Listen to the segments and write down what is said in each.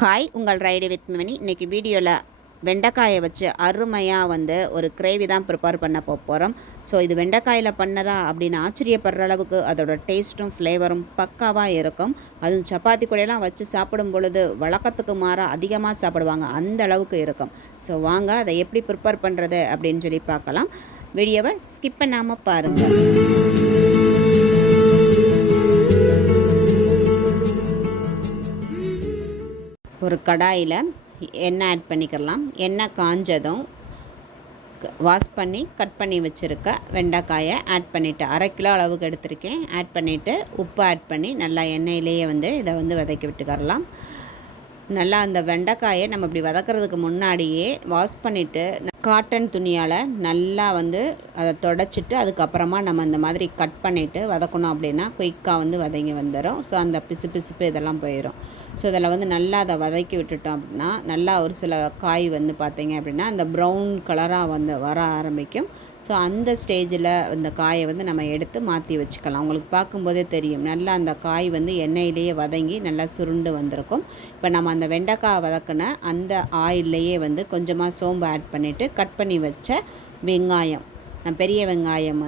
Hi, உங்கள் ride with mini. இன்றைக்கி வீடியோவில் வெண்டைக்காயை வச்சு அருமையாக ஒரு கிரேவி தான் ப்ரிப்பேர் பண்ண போகிறோம். ஸோ இது வெண்டைக்காயில் பண்ணதா அப்படின்னு ஆச்சரியப்படுற அளவுக்கு அதோட டேஸ்ட்டும் ஃப்ளேவரும் பக்காவாக இருக்கும். அதுவும் சப்பாத்தி கூடையெல்லாம் வச்சு சாப்பிடும் பொழுது வழக்கத்துக்கு மாறாக அதிகமாக சாப்பிடுவாங்க, அந்த அளவுக்கு இருக்கும். ஸோ வாங்க அதை எப்படி ப்ரிப்பேர் பண்ணுறது அப்படின்னு சொல்லி பார்க்கலாம். வீடியோவை ஸ்கிப் பண்ணாமல் பாருங்கள். ஒரு கடாயில் எண்ணெய் ஆட் பண்ணிக்கலாம். எண்ணெய் காஞ்சதும் வாஷ் பண்ணி கட் பண்ணி வச்சுருக்க வெண்டைக்காயை ஆட் பண்ணிவிட்டு 1/2 கிலோ அளவுக்கு எடுத்திருக்கேன். ஆட் பண்ணிவிட்டு உப்பு ஆட் பண்ணி நல்லா எண்ணெயிலேயே இதை வதக்கி விட்டுக்கரலாம். நல்லா அந்த வெண்டைக்காயை நம்ம இப்படி வதக்கிறதுக்கு முன்னாடியே வாஷ் பண்ணிவிட்டு காட்டன் துணியால் நல்லா அதை தொடச்சிட்டு அதுக்கப்புறமா நம்ம இந்த மாதிரி கட் பண்ணிவிட்டு வதக்கணும். அப்படின்னா குயிக்காக வதங்கி வந்துடும். ஸோ அந்த பிசுப்பு இதெல்லாம் போயிடும். ஸோ இதில் நல்லா அதை வதக்கி விட்டுட்டோம் அப்படின்னா நல்லா ஒரு சில காய் பார்த்திங்க அப்படின்னா அந்த ப்ரௌன் கலராக வர ஆரம்பிக்கும். ஸோ அந்த ஸ்டேஜில் இந்த காயை நம்ம எடுத்து மாற்றி வச்சுக்கலாம். உங்களுக்கு பார்க்கும்போதே தெரியும் நல்லா அந்த காய் எண்ணெயிலேயே வதங்கி நல்லா சுருண்டு வந்திருக்கும். இப்போ நம்ம அந்த வெண்டைக்காய் வதக்கின அந்த ஆயில்லையே கொஞ்சமாக சோம்பு ஆட் பண்ணிவிட்டு கட் பண்ணி வச்ச வெங்காயம், நான் பெரிய வெங்காயம்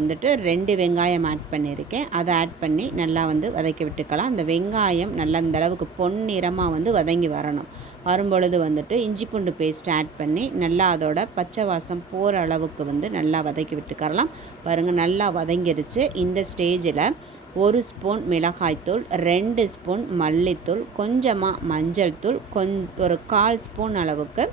2 வெங்காயம் ஆட் பண்ணியிருக்கேன். அதை ஆட் பண்ணி நல்லா வதக்கி விட்டுக்கலாம். அந்த வெங்காயம் நல்லா இந்த அளவுக்கு பொன்னிறமாக வதங்கி வரணும். வரும்பொழுது இஞ்சி பூண்டு பேஸ்ட் ஆட் பண்ணி நல்லா அதோட பச்சை வாசம் போகிற அளவுக்கு நல்லா வதக்கி விட்டுக்கரலாம். பாருங்கள், நல்லா வதங்கிருச்சு. இந்த ஸ்டேஜில் 1 ஸ்பூன் மிளகாய்த்தூள், 2 ஸ்பூன் மல்லித்தூள், கொஞ்சமாக மஞ்சள் தூள், ஒரு 1/4 ஸ்பூன் அளவுக்கு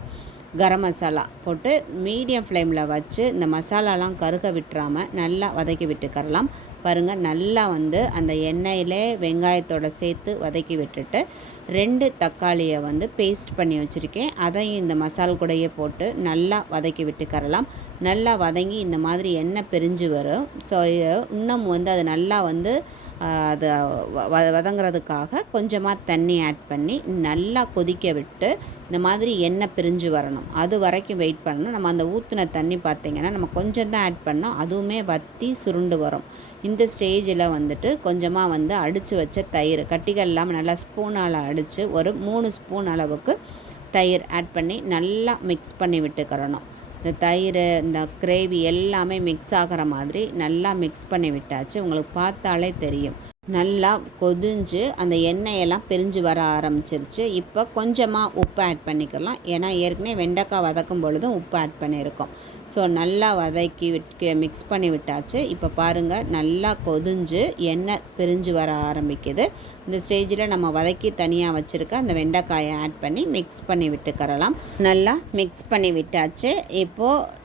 கரம் மசாலா போட்டு மீடியம் ஃப்ளேமில் வச்சு இந்த மசாலாலாம் கருக விட்டுறாமல் நல்லா வதக்கி விட்டுக்கரலாம். பாருங்கள், நல்லா அந்த எண்ணெயிலே வெங்காயத்தோடு சேர்த்து வதக்கி விட்டுட்டு 2 தக்காளியை பேஸ்ட் பண்ணி வச்சுருக்கேன். அதையும் இந்த மசால் கூடையே போட்டு நல்லா வதக்கி விட்டுக்கரலாம். நல்லா வதங்கி இந்த மாதிரி எண்ணெய் பிரிஞ்சு வரும். ஸோ இன்னும் அது நல்லா அது வதங்கிறதுக்காக கொஞ்சமாக தண்ணி ஆட் பண்ணி நல்லா கொதிக்க விட்டு இந்த மாதிரி எண்ணெய் பிரிஞ்சு வரணும். அது வரைக்கும் வெயிட் பண்ணணும். நம்ம அந்த ஊற்றின தண்ணி பார்த்திங்கன்னா நம்ம கொஞ்சம் தான் ஆட் பண்ணோம், அதுவுமே வற்றி சுருண்டு வரும். இந்த ஸ்டேஜில் கொஞ்சமாக அடித்து வச்ச தயிர், கட்டிகள் இல்லாமல் நல்லா ஸ்பூனால் அடித்து ஒரு 3 ஸ்பூன் அளவுக்கு தயிர் ஆட் பண்ணி நல்லா மிக்ஸ் பண்ணி விட்டுக்கிறணும். இந்த தயிர், இந்த கிரேவி எல்லாமே மிக்ஸ் ஆகிற மாதிரி நல்லா மிக்ஸ் பண்ணி விட்டாச்சு. உங்களுக்கு பார்த்தாலே தெரியும் நல்லா கொதிஞ்சு அந்த எண்ணெயெல்லாம் பிரிஞ்சு வர ஆரம்பிச்சிருச்சு. இப்போ கொஞ்சமாக உப்பு ஆட் பண்ணிக்கலாம். ஏன்னா ஏற்கனவே வெண்டைக்காய் வதக்கும் பொழுதும் உப்பு ஆட் பண்ணியிருக்கோம். ஸோ நல்லா வதக்கி மிக்ஸ் பண்ணி விட்டாச்சு. இப்போ பாருங்கள், நல்லா கொதிஞ்சு எண்ணெய் பிரிஞ்சு வர ஆரம்பிக்குது. இந்த ஸ்டேஜில் நம்ம வதக்கி தனியாக வச்சுருக்க அந்த வெண்டைக்காயை ஆட் பண்ணி மிக்ஸ் பண்ணி விட்டுக்கரலாம். நல்லா மிக்ஸ் பண்ணி விட்டாச்சு. இப்போது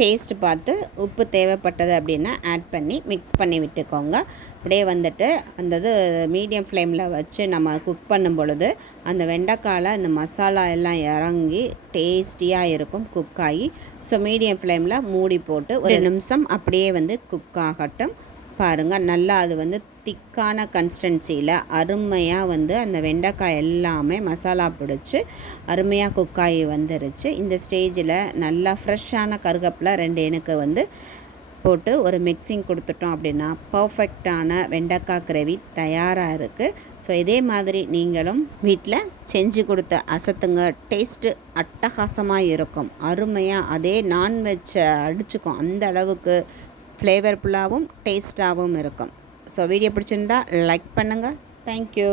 டேஸ்ட் பார்த்து உப்பு தேவைப்பட்டது அப்படின்னா ஆட் பண்ணி மிக்ஸ் பண்ணி விட்டுக்கோங்க. அப்படியே அந்த இது மீடியம் ஃப்ளேமில் வச்சு நம்ம குக் பண்ணும் பொழுது அந்த வெண்டைக்காயில் இந்த மசாலா எல்லாம் இறங்கி டேஸ்டியாக இருக்கும் குக் ஆகி. ஸோ மீடியம் ஃப்ளேமில் மூடி போட்டு ஒரு நிமிஷம் அப்படியே குக் ஆகட்டும். பாருங்கள், நல்லா அது திக்கான கன்சிஸ்டன்சியில் அருமையாக அந்த வெண்டைக்காய் எல்லாமே மசாலா பிடிச்சி அருமையாக குக்காகி வந்துருச்சு. இந்த ஸ்டேஜில் நல்லா ஃப்ரெஷ்ஷான கருவேப்பிலை 2 எனக்கு போட்டு ஒரு மிக்சிங் கொடுத்துட்டோம் அப்படின்னா பர்ஃபெக்டான வெண்டைக்காய் கிரேவி தயாராக இருக்குது. ஸோ இதே மாதிரி நீங்களும் வீட்டில் செஞ்சு கொடுத்த அசத்துங்க. டேஸ்ட்டு அட்டகாசமாக இருக்கும். அருமையாக அதே நான்வெஜ்ஜை அடிச்சுக்கும், அந்த அளவுக்கு ஃப்ளேவர்ஃபுல்லாகவும் டேஸ்ட்டாகவும் இருக்கும். ஸோ வீடியோ பிடிச்சிருந்தா லைக் பண்ணுங்கள். தேங்க்யூ.